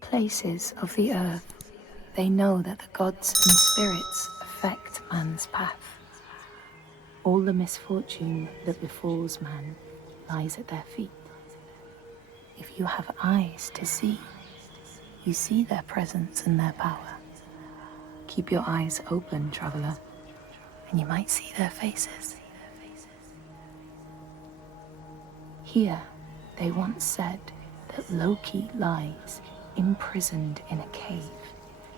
places of the earth, they know that the gods and spirits affect man's path. All the misfortune that befalls man lies at their feet. If you have eyes to see, you see their presence and their power. Keep your eyes open, traveler, and you might see their faces. Here, they once said that Loki lies imprisoned in a cave,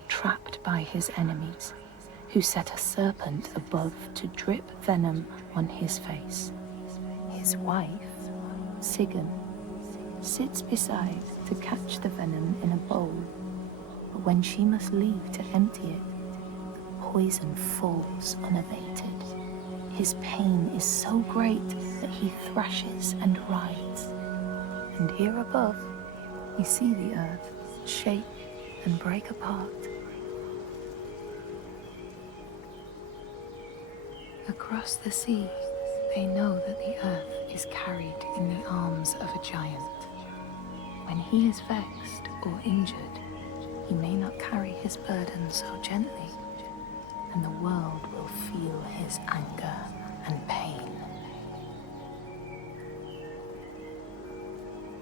trapped by his enemies, who set a serpent above to drip venom on his face. His wife, Sigyn, sits beside to catch the venom in a bowl, but when she must leave to empty it, the poison falls unabated. His pain is so great that he thrashes and writhes. And here above, you see the earth shake and break apart. Across the sea, they know that the earth is carried in the arms of a giant. When he is vexed or injured, he may not carry his burden so gently, and the world will feel his anger and pain.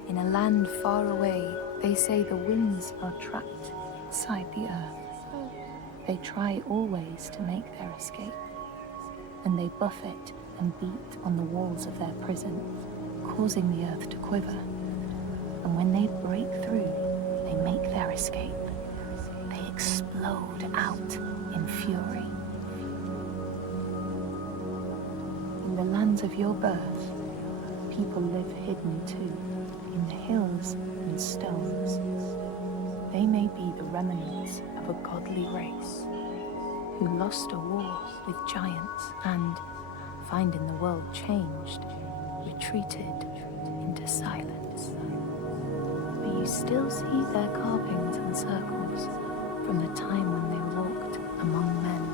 In a land far away, they say the winds are trapped inside the earth. They try always to make their escape, and they buffet and beat on the walls of their prison, causing the earth to quiver. And when they break through, they make their escape. They explode out in fury. In the lands of your birth, people live hidden too, in the hills and stones. They may be the remnants of a godly race, who lost a war with giants and, finding the world changed, retreated into silence. But you still see their carvings and circles from the time when they walked among men.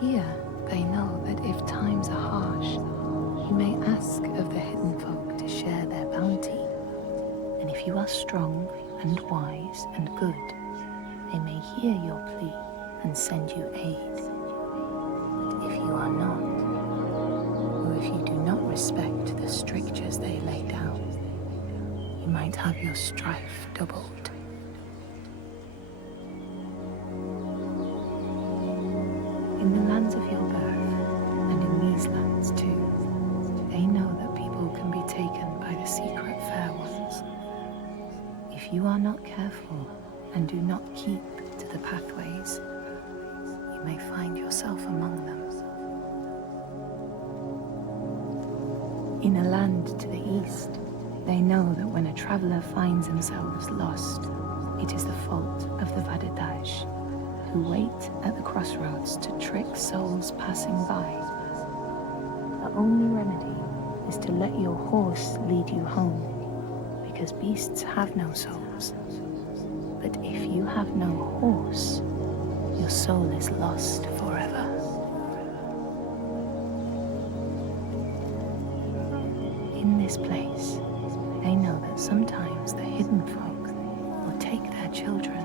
Here they know that if times are harsh, you may ask of the hidden folk to share their bounty. And if you are strong and wise and good, they may hear your plea and send you aid. But if you are not, or if you do not respect the strictures they lay down, you might have your strife doubled. In the lands of your birth, and in these lands too, they know that people can be taken by the secret fair ones. If you are not careful and do not keep to the pathways, you may find yourself among them. In a land to the east, they know that when a traveler finds themselves lost, it is the fault of the Vadadash, who wait at the crossroads to trick souls passing by. The only remedy is to let your horse lead you home, because beasts have no souls. But if you have no horse, your soul is lost forever. In this place, they know that sometimes the hidden folk will take their children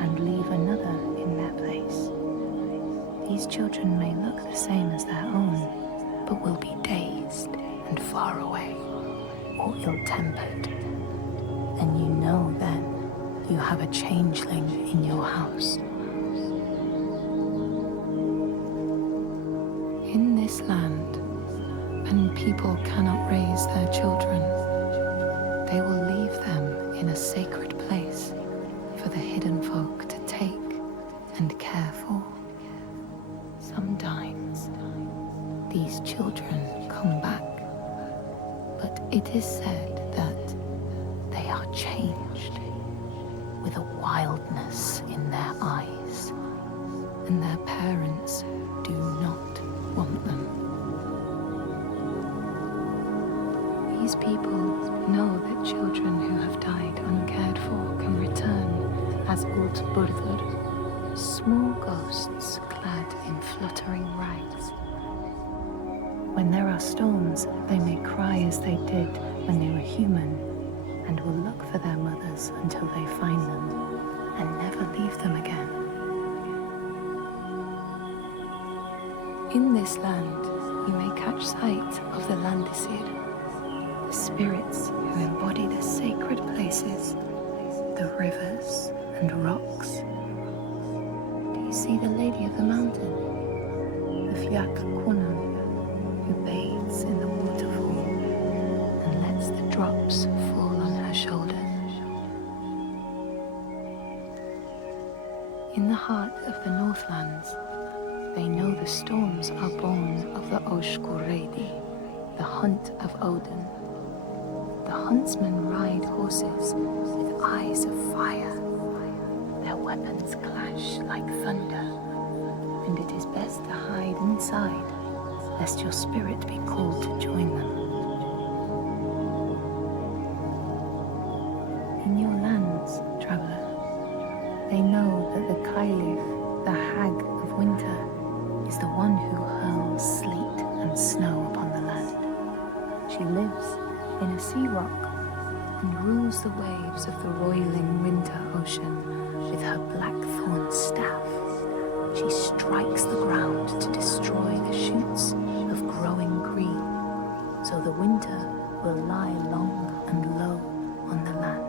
and leave another in their place. These children may look the same as their own, but will be dazed and far away, or ill-tempered. And you know then you have a changeling in your house. In this land, when people cannot raise their children, they will leave them in a sacred place for the hidden folk to take and care for. Sometimes these children come back, but it is said that they are changed, with a wildness in their eyes, and their parents do not want them. These people know that children who have died uncared for can return as small ghosts clad in fluttering rags. When there are storms, they may cry as they did when they were human, and will look for their mothers until they find them, and never leave them again. In this land, you may catch sight of the Landdisasteinar, the spirits who embody the sacred places, the rivers and rocks. Do you see the Lady of the Mountain, the Fiak Kunan, who bathes in the waterfall and lets the drops fall on her shoulders? In the heart of the Northlands, they know the storms are born of the Oshkuredi, the hunt of Odin. The huntsmen ride horses with eyes of fire. Their weapons clash like thunder, and it is best to hide inside, lest your spirit be called to join them. In your lands, traveller, they know that the Kailif, the hag of winter, is the one who hurls sleet and snow upon the land. She lives in a sea rock and rules the waves of the roiling winter ocean with her blackthorn staff. She strikes the ground to destroy the shoots of growing green, so the winter will lie long and low on the land.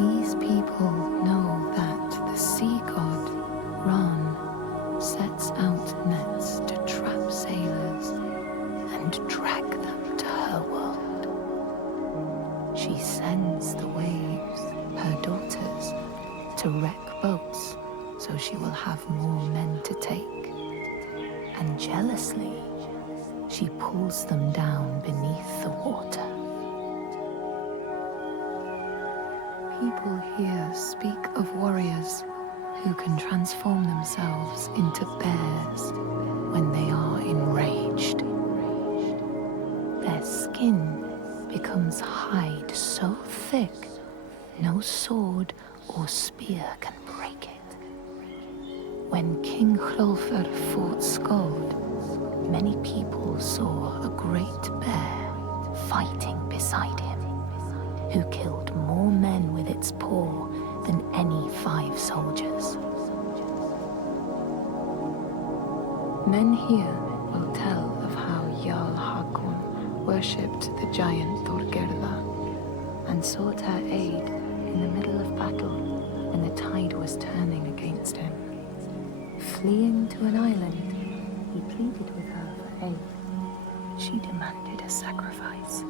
These people know that the sea god, Ran, sets out nets to trap sailors and drag them to her world. She sends the waves, her daughters, to wreck boats so she will have more men to take. And jealously, she pulls them down beneath the water. People here speak of warriors who can transform themselves into bears when they are enraged. Their skin becomes hide so thick no sword or spear can break it. When King Hrolfr fought Skald, many people saw a great bear fighting beside him, who killed more men with its paw than any 5 soldiers. Men here will tell of how Jarl Hakon worshipped the giant Thorgerða and sought her aid in the middle of battle when the tide was turning against him. Fleeing to an island, he pleaded with her for aid. She demanded a sacrifice.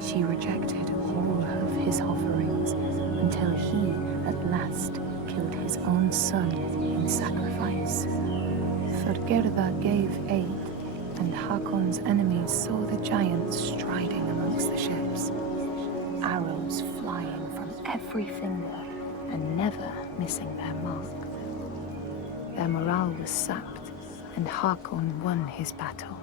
She rejected all of his offerings until he, at last, killed his own son in sacrifice. Thorgerða gave aid, and Hakon's enemies saw the giants striding amongst the ships, arrows flying from every finger and never missing their mark. Their morale was sapped, and Hakon won his battle.